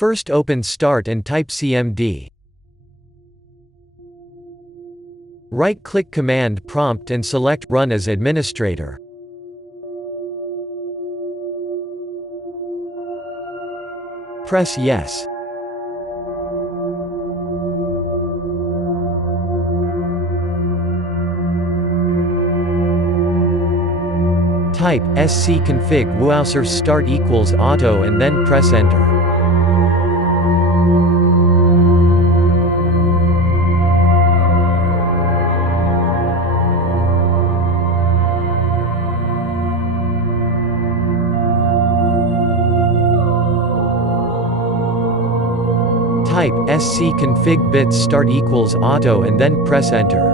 First open Start and type cmd. Right-click Command Prompt and select Run as administrator. Press Yes. Type scconfig wuauserv start equals auto and then press Enter. Type scconfig bits start equals auto and then press Enter.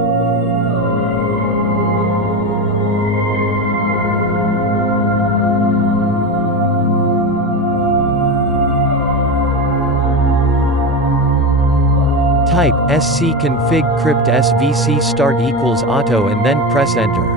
Type scconfig cryptSvc start equals auto and then press Enter.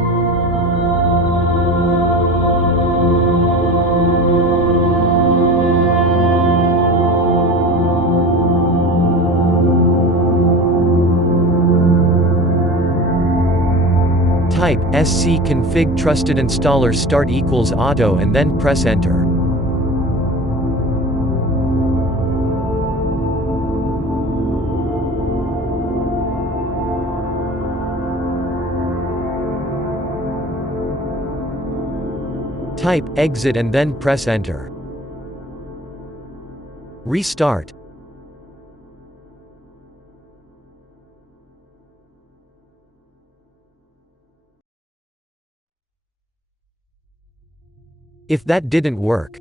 Type scconfig trusted installer start equals auto and then press Enter. Type exit and then press Enter. Restart. If that didn't work,